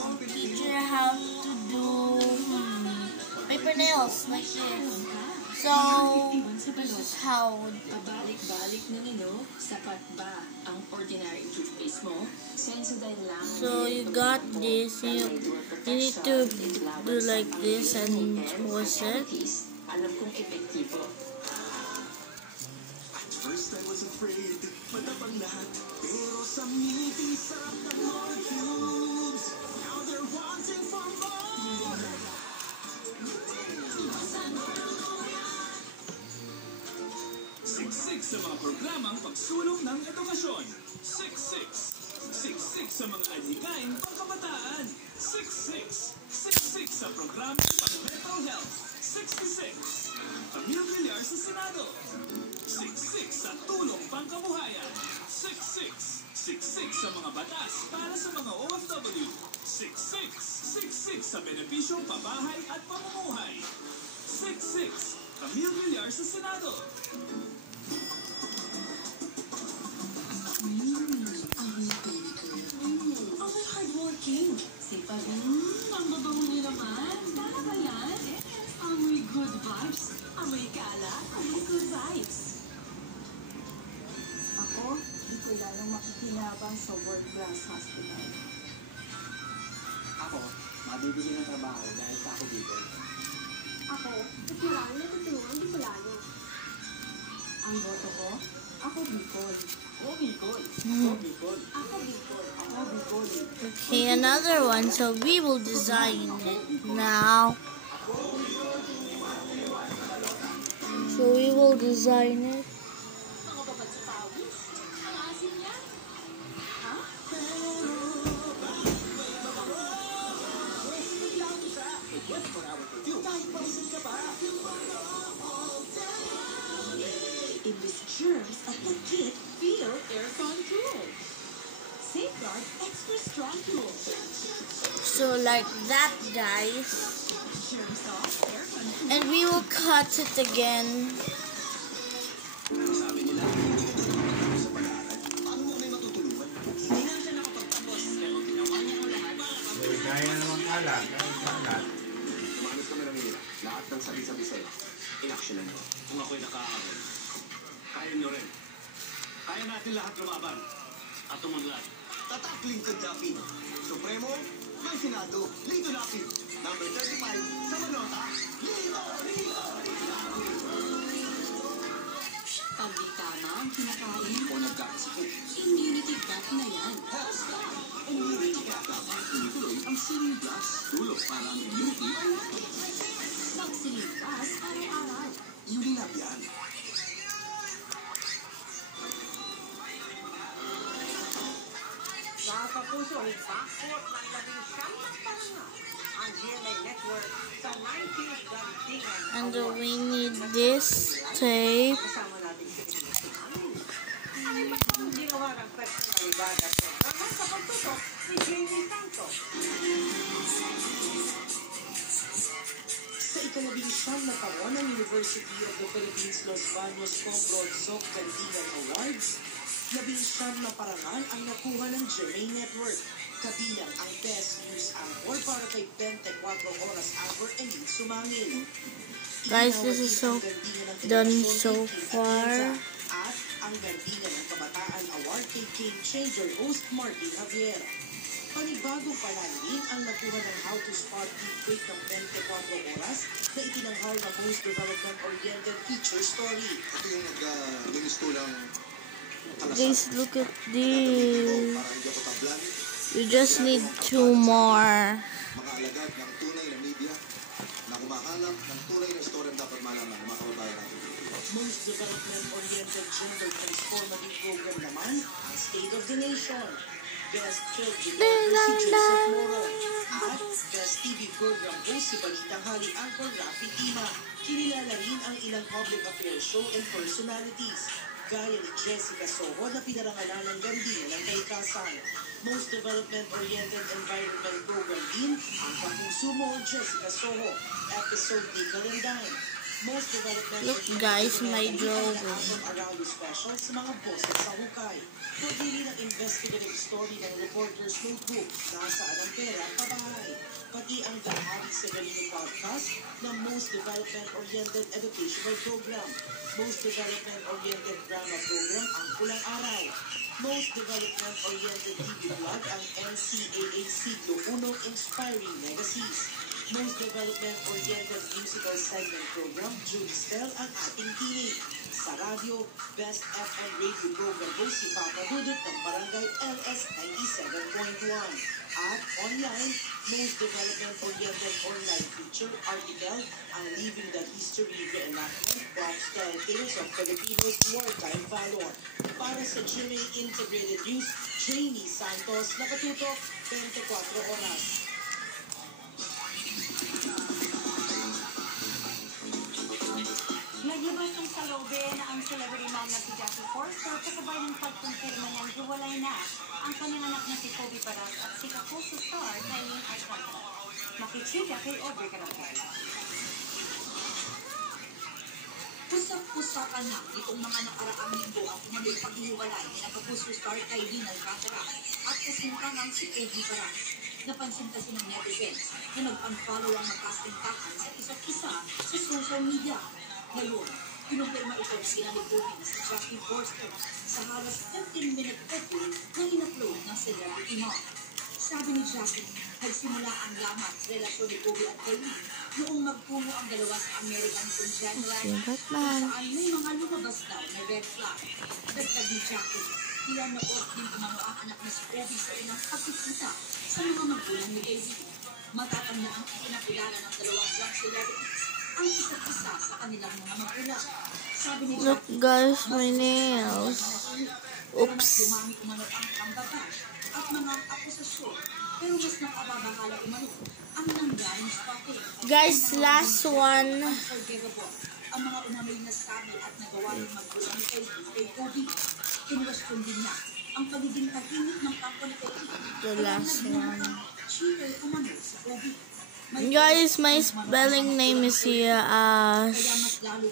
will teach you how to do paper nails like this. So, this is how. Pabalik-balik ng sapat ba ang ordinary toothpaste mo? Sensodyne lang. So, you got this. You need to do like this and push it. Alam kong epektibo. First I was afraid, matapang lahat. Pero sa meeting, sarap ng more cubes. Now they're wanting for more. Siksik sa mga programang pagsulong ng edukasyon. Siksik sa mga adhikain pangkabataan. Siksik sa programang pang-mental health. 66. Camille Villar sa Senado. Siksik sa tulong pangkabuhayan. Siksik sa mga batas para sa mga OFW. Siksik sa benepisyong pabahay at pamumuhay. Camille Villar sa Senado. Ang hardworking. Sipag. Ang babango niyo naman. Sana ba yan? Amoy good vibes. Amoy kala. Amoy good vibes. Ako, di ko lalong makikinabang sa World Class Hospital. Ako, mabibigyan ng trabaho dahil sa ako dito. Ako, at marami na tutulungan di Bicolano. Ang boto ko, ako Bicol. Ako Bicol. Ako Bicol. Ako Bicol. Ako Bicol. Okay, another one. So, we will design it now. So, we will design it. Mga babad sa pawis. Ang asin niya. Ha? Imbis germs at lagkit, feel aircon cool. Safeguard extra strong tool. So, like that, guys. Germs off, aircon cool. And we will cut it again. Sabi nila, sa pag-aaral, paano mo kami matutulungan? Hindi na siya nakapagtapos, pero ginawa niya ko lahat. Kaya naman alat. Tumanos kami ng hila. Lahat ng sabi-sabi sa'yo, in-actionan mo. Kung ako'y nakakaroon, kaya nyo rin. Kaya natin lahat lumaban at tumunlad. Tatakling Kadyapin. Supremo ng Senado. Lito Lapid. Number 35 sa Manota. Lito! Pag di tama ang kinakain, O nagkakasakit. immunity back na yan. Hashtag Immunity ka. Dapat tuloy ang Silly Plus. Tulog para ang immunity ay Magsilingkas araw-araw. Unilab yan. Sa kapusong bakot ng 11 na parangal ang GMA Network sa 19th Daigdigan. And we need this tape. Kasama natin si Ay, ang ginawa ng personalidad at programa sa pagtutok si Jamie Santo. Sa ika-19 na taon ng University of the Philippines Los Baños Combron Soc Daigdigan Awards, 19 na parangal ang nakuha ng GMA Network. Kabilang ang Best News Anchor para kay 24 Oras Anchor Elite Sumangil. Guys, this is so done so far. At ang Gandingan ng Kabataan Award kay Game Changer host Martin Javier. Panibagong palanin ang nakuha ng How to Spot Deepfake ng 24 Oras na itinanghal na most development-oriented feature story. Ito yung nag-ministulang Guys, look at this. para hindi ako tablan. You just need 2 more. Mga alagad ng tunay na media na humahanap ng tunay na istorya dapat malaman ng mga kababayan natin. Most development-oriented gender transformative program naman ang State of the Nation. Best Child Development si Joseph Moro. At Best TV program host si Balitang Hali Anchor Rafi Tima. Kinilala rin ang ilang public affairs show and personalities. Gaya ni Jessica Soho na pinarangalan ng Gandingan ng Kalikasan. Most development-oriented environment program din ang Kapuso Mo, Jessica Soho. Episode ni Kalendine. Most development Look, guys, my drawing. Aralo special sa mga boses sa hukay. Pwede rin ang investigative story ng Reporter's Notebook. Nasaan ang pera kapag ang dahari sa ganito podcast ng Most Development-Oriented Educational Program. Most Development-Oriented Drama Program ang Pulang Araw. Most Development-Oriented TV Vlog ang NCAA Siglo Uno Inspiring Legacies. Most Development-Oriented Musical Segment Program, Julie Stell ang ating tinig. Sa radyo, Best FM Radio Program host si Papa Dudut ng Barangay LS 97.1. At online, Most Development-Oriented Online Feature article ang Living the History Reenactment Box-Style Tales of Filipinos Wartime Valor. Para sa GMA Integrated News, Jamie Santos, nakatutok 24 oras. Naglabas ng salobe na ang celebrity mom na si Jackie Forster kasabay ng pagkumpirma niyang hiwalay na ang kanyang anak na si Kobe Paras at si Kapuso star Kailin Alcantara. Makichika kay Audrey Carapel. Pusak-pusakan na itong mga nakaraang linggo ang umano'y paghihiwalay na Kapuso star Kailin Alcantara at kasintangang si Kobe Paras. Napansin kasi ng netizens na nag-unfollow ang magkastintakan sa isa't isa sa social media. Ngayon, pinumpirma ito na ginalikutin na si Jackie Forster sa halos 15-minute video na in-upload ng celebrity mom. Sabi ni Jackie, nagsimula ang lamat sa relasyon ni Kobe at Kailin noong magtungo ang dalawa sa American noong January kung saan may mga lumabas daw na red flag. Dagdag ni Jackie, ilan na off din umano ang anak na si Kobe sa ilang pagkikita sa mga magulang ni Kailin. Matatanda ang pinakilala ng dalawang young celebrities ang isa't isa sa kanilang mga magulang. Sabi ni Look guys, my nails. Oops. Dumami umano ang pambabash at mga akusasyon, pero mas nakababahala umano ang nangyaring spotting. Guys, last one. Unforgivable ang mga umano'y nasabi at nagawa ng magulang ni Kailin kay Kobe. Kinwestiyon din niya ang pagiging tahimik ng kampo ni Kailin. The last one. Cheater umano si Kobe. Guys, my spelling name is here as Shanti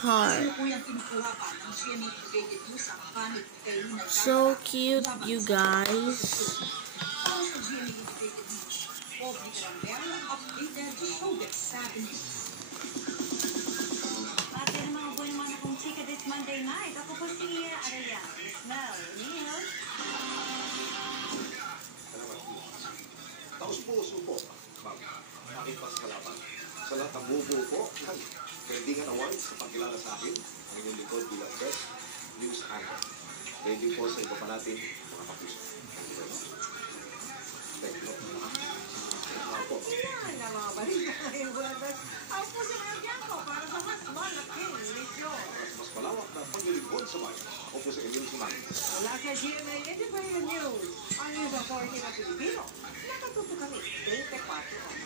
Heart. So cute, you guys. Monday night. Ako po si Araya. Smell. Neil. Taos-puso po, ma'am. Aking paskalapan. Sa lahat ng bubuo po, yan. Trendingan awards sa pagkilala sa akin. Ang inyong lingkod bilang best news anchor. Ready po sa iba pa natin, mga kapuso. Thank you. Ako. Yan na mga balita ngayon. Ang puso ng Bianco para sa mas malaking misyon. Mas malawak na paglilingkod sa bayan. Ako po sa Emil Suman. Mula sa GMA Integrated News, ang news authority na Pilipino. Nakatuto kami 24 oras.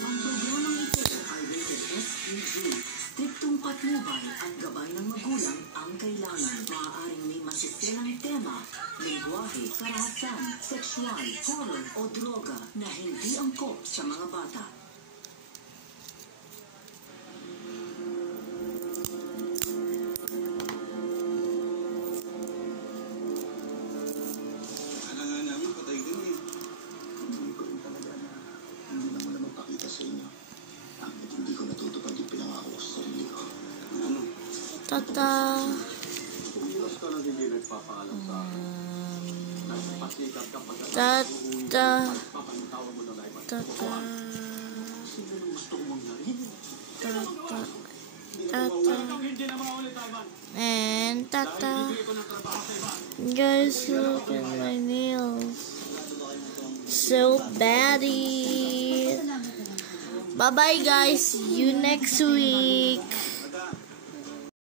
Ang programang ito ay rated SPG. Striktong patnubay at gabay ng magulang ang kailangan. Maaaring may masisilang tema, lengguwahe, karahasan, sexual, horror o droga na hindi angkop sa mga bata. Alangan namin, patay din eh. Hindi ko rin talaga na hindi na muna magpakita sa inyo. Hindi ko natutupad yung pinangako ko sa sarili ko. Ano? Tata. Umiwas ka lang hindi nagpapaalam sa akin. Nagpasikat ka pag Tata. papalitawag mo na na iba. Tata. Sino nang gusto ko mangyarin? Tata. Tata. Hindi na maulit, Alban. And Tata. Bigay ko ng trabaho sa iba. Guys, look at my nails. So batty. Bye bye guys. See you next week.